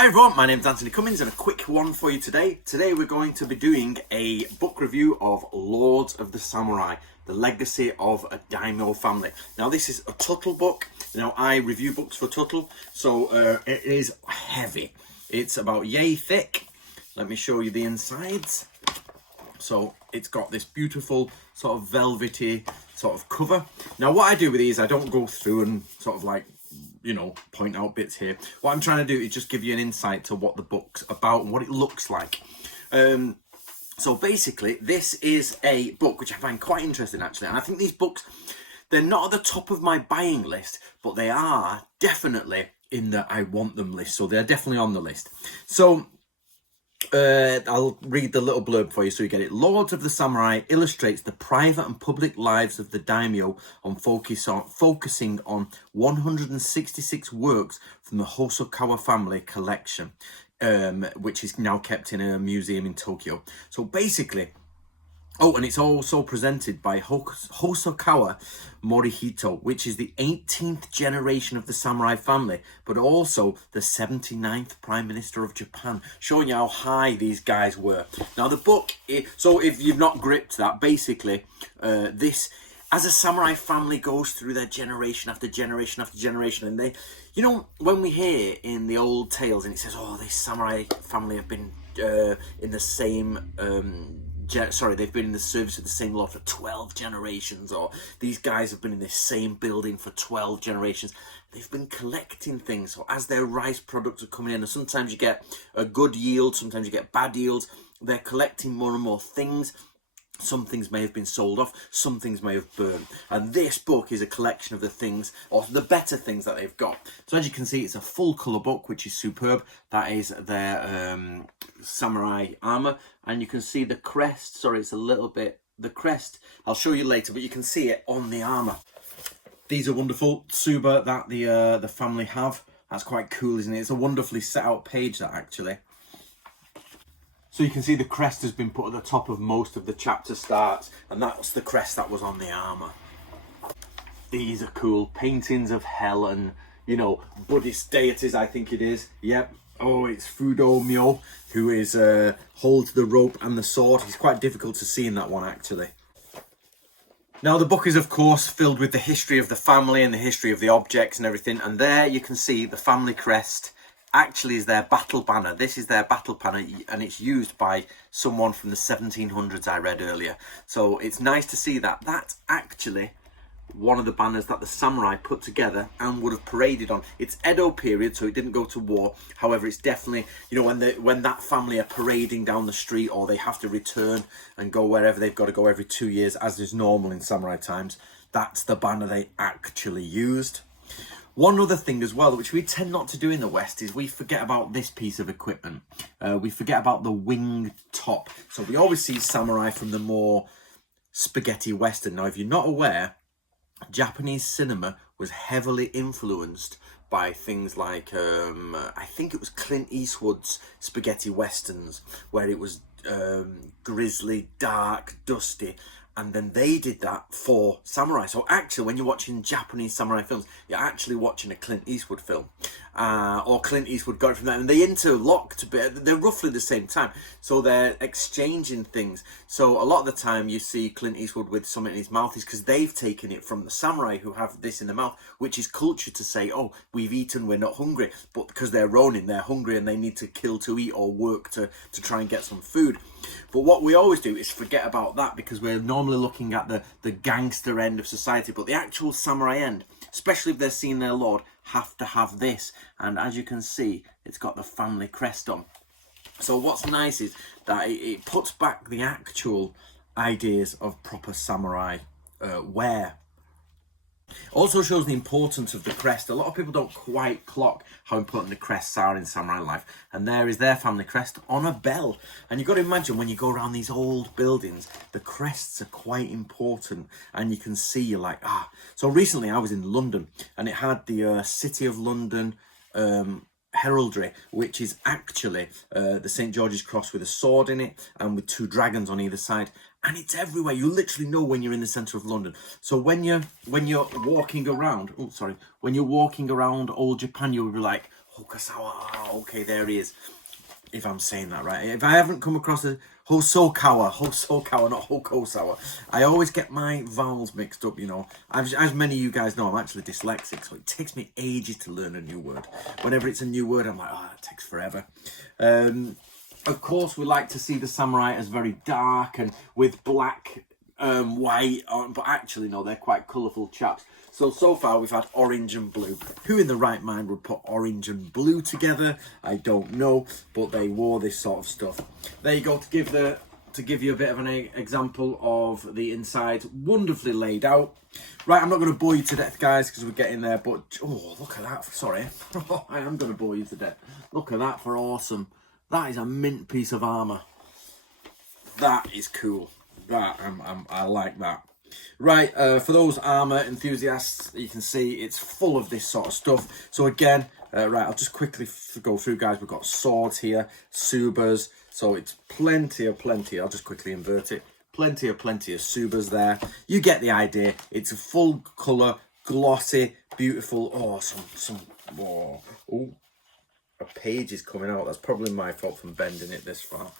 Hi everyone, my name's Anthony Cummins and a quick one for you today. Today we're going to be doing a book review of Lords of the Samurai, The Legacy of a Daimyo Family. Now this is a Tuttle book. Now I review books for Tuttle, so it is heavy. It's about yay thick. Let me show you the insides. So it's got this beautiful sort of velvety sort of cover. Now what I do with these, I don't go through and sort of like, you know, point out bits here. What I'm trying to do is just give you an insight to what the book's about and what it looks like. So basically, this is a book which I find quite interesting actually. And I think these books, they're not at the top of my buying list, but they are definitely in the I want them list. So they're definitely on the list. So I'll read the little blurb for you so you get it. Lords of the Samurai illustrates the private and public lives of the daimyo focusing on 166 works from the Hosokawa family collection, which is now kept in a museum in Tokyo. So basically, oh, and it's also presented by Hosokawa Morihito, which is the 18th generation of the samurai family, but also the 79th Prime Minister of Japan, showing you how high these guys were. Now, the book, so if you've not gripped that, basically, this, as a samurai family goes through their generation after generation after generation, and they, you know, when we hear in the old tales, and it says, oh, this samurai family have been in the same... they've been in the service of the same lord for 12 generations, or these guys have been in this same building for 12 generations. They've been collecting things. So as their rice products are coming in, and sometimes you get a good yield, sometimes you get bad yields, they're collecting more and more things. Some things may have been sold off, some things may have burned. And this book is a collection of the things, or the better things that they've got. So as you can see, it's a full colour book, which is superb. That is their samurai armour. And you can see the crest, sorry, it's a little bit, the crest, I'll show you later, but you can see it on the armour. These are wonderful. Tsuba that the family have. That's quite cool, isn't it? It's a wonderfully set out page, that actually. So you can see the crest has been put at the top of most of the chapter starts, and that's the crest that was on the armour. These are cool. Paintings of hell and, you know, Buddhist deities, I think it is. Yep. Oh, it's Fudo Myo, who is holds the rope and the sword. He's quite difficult to see in that one, actually. Now, the book is, of course, filled with the history of the family and the history of the objects and everything. And there you can see the family crest actually is their battle banner. This is their battle banner, and it's used by someone from the 1700s I read earlier. So it's nice to see that. That's actually one of the banners that the samurai put together and would have paraded on. It's Edo period, so it didn't go to war. However, it's definitely, you know, when that family are parading down the street, or they have to return and go wherever they've got to go every 2 years, as is normal in samurai times, that's the banner they actually used. One other thing as well, which we tend not to do in the West, is we forget about this piece of equipment. We forget about the winged top. So we always see samurai from the more spaghetti Western. Now, if you're not aware, Japanese cinema was heavily influenced by things like, I think it was Clint Eastwood's spaghetti Westerns, where it was grisly, dark, dusty. And then they did that for samurai. So actually, when you're watching Japanese samurai films, you're actually watching a Clint Eastwood film. Or Clint Eastwood got it from that. And they interlocked a bit. They're roughly the same time. So they're exchanging things. So a lot of the time you see Clint Eastwood with something in his mouth is because they've taken it from the samurai who have this in their mouth, which is culture to say, oh, we've eaten, we're not hungry. But because they're Ronin, they're hungry and they need to kill to eat or work to try and get some food. But what we always do is forget about that, because we're normally looking at the gangster end of society. But the actual samurai end, especially if they're seeing their lord, have to have this. And as you can see, it's got the family crest on. So what's nice is that it puts back the actual ideas of proper samurai wear. Also shows the importance of the crest. A lot of people don't quite clock how important the crests are in samurai life. And there is their family crest on a bell. And you've got to imagine, when you go around these old buildings, the crests are quite important. And you can see, you're like, ah. So recently I was in London, and it had the City of London heraldry, which is actually the St. George's Cross with a sword in it and with two dragons on either side. And it's everywhere. You literally know when you're in the centre of London. So when you're walking around, when you're walking around old Japan, you'll be like, Hokusawa. Oh, okay, there he is. If I'm saying that right. If I haven't come across a Hosokawa, not Hokusawa. I always get my vowels mixed up, you know. As many of you guys know, I'm actually dyslexic, so it takes me ages to learn a new word. Whenever it's a new word, I'm like, oh, it takes forever. Of course, we like to see the samurai as very dark and with black, white, but actually, no, they're quite colourful chaps. So far we've had orange and blue. Who in the right mind would put orange and blue together? I don't know, but they wore this sort of stuff. There you go, to give you a bit of an example of the inside, wonderfully laid out. Right, I'm not going to bore you to death, guys, because we're getting there, but oh, look at that. Sorry, I am going to bore you to death. Look at that for awesome. That is a mint piece of armour. That is cool. That I like that. Right, for those armour enthusiasts, you can see it's full of this sort of stuff. So again, right, I'll just quickly go through, guys. We've got swords here, subas, so it's plenty. I'll just quickly invert it. Plenty of subas there. You get the idea. It's a full colour, glossy, beautiful. Oh, oh, a page is coming out. That's probably my fault from bending it this far,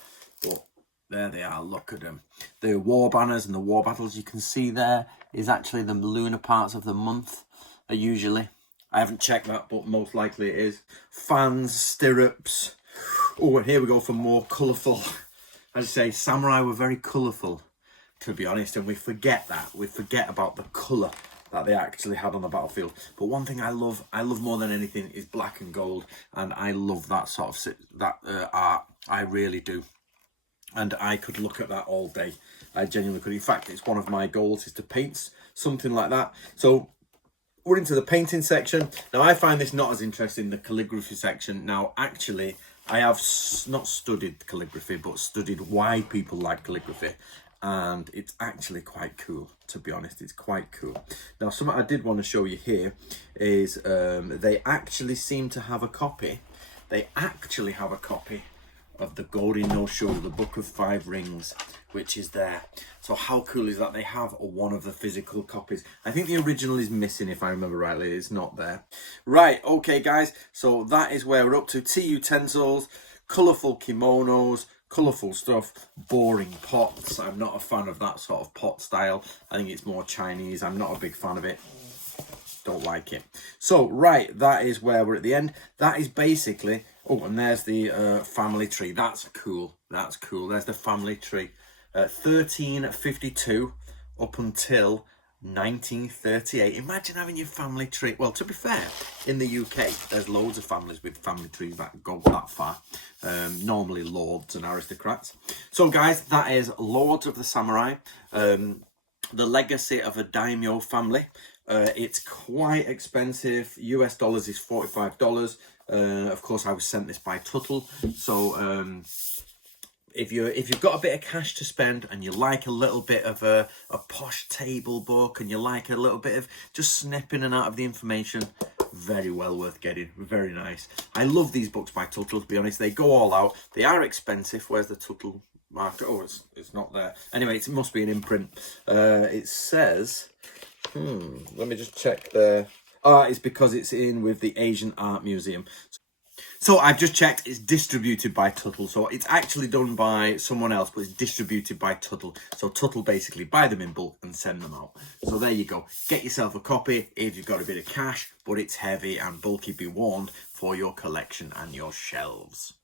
but there they are, look at them. The war banners and the war battles you can see there is actually the lunar parts of the month, usually. I haven't checked that, but most likely it is. Fans, stirrups. Oh, and here we go for more colourful. As I say, samurai were very colourful, to be honest, and we forget that. We forget about the colour that they actually had on the battlefield. But one thing I love more than anything is black and gold, and I love that sort of art. I really do. And I could look at that all day. I genuinely could. In fact, it's one of my goals is to paint something like that. So we're into the painting section. Now, I find this not as interesting, the calligraphy section. Now, actually, I have not studied calligraphy, but studied why people like calligraphy. And it's actually quite cool, to be honest. It's quite cool. Now, something I did want to show you here is they actually seem to have a copy. They actually have a copy of the Gorin no Sho, the Book of Five Rings, which is there. So how cool is that? They have one of the physical copies. I think the original is missing, if I remember rightly. It's not there. Right, okay, guys. So that is where we're up to. Tea utensils, colourful kimonos, colourful stuff, boring pots. I'm not a fan of that sort of pot style. I think it's more Chinese. I'm not a big fan of it. Don't like it. So, right, that is where we're at the end. That is basically... Oh, and there's the family tree. That's cool. That's cool. There's the family tree. 1352 up until 1938. Imagine having your family tree. Well, to be fair, in the UK, there's loads of families with family trees that go that far. Normally lords and aristocrats. So, guys, that is Lords of the Samurai. The legacy of a daimyo family. It's quite expensive. US dollars is $45. Of course, I was sent this by Tuttle. So if you've got a bit of cash to spend and you like a little bit of a posh table book and you like a little bit of just snipping and out of the information, very well worth getting. Very nice. I love these books by Tuttle, to be honest. They go all out. They are expensive. Where's the Tuttle marker? Oh, it's not there. Anyway, it must be an imprint. It says... let me just check there. It's because it's in with the Asian Art Museum. So I've just checked, it's distributed by Tuttle. So it's actually done by someone else, but it's distributed by Tuttle. So Tuttle basically buy them in bulk and send them out. So there you go. Get yourself a copy if you've got a bit of cash, but it's heavy and bulky, be warned, for your collection and your shelves.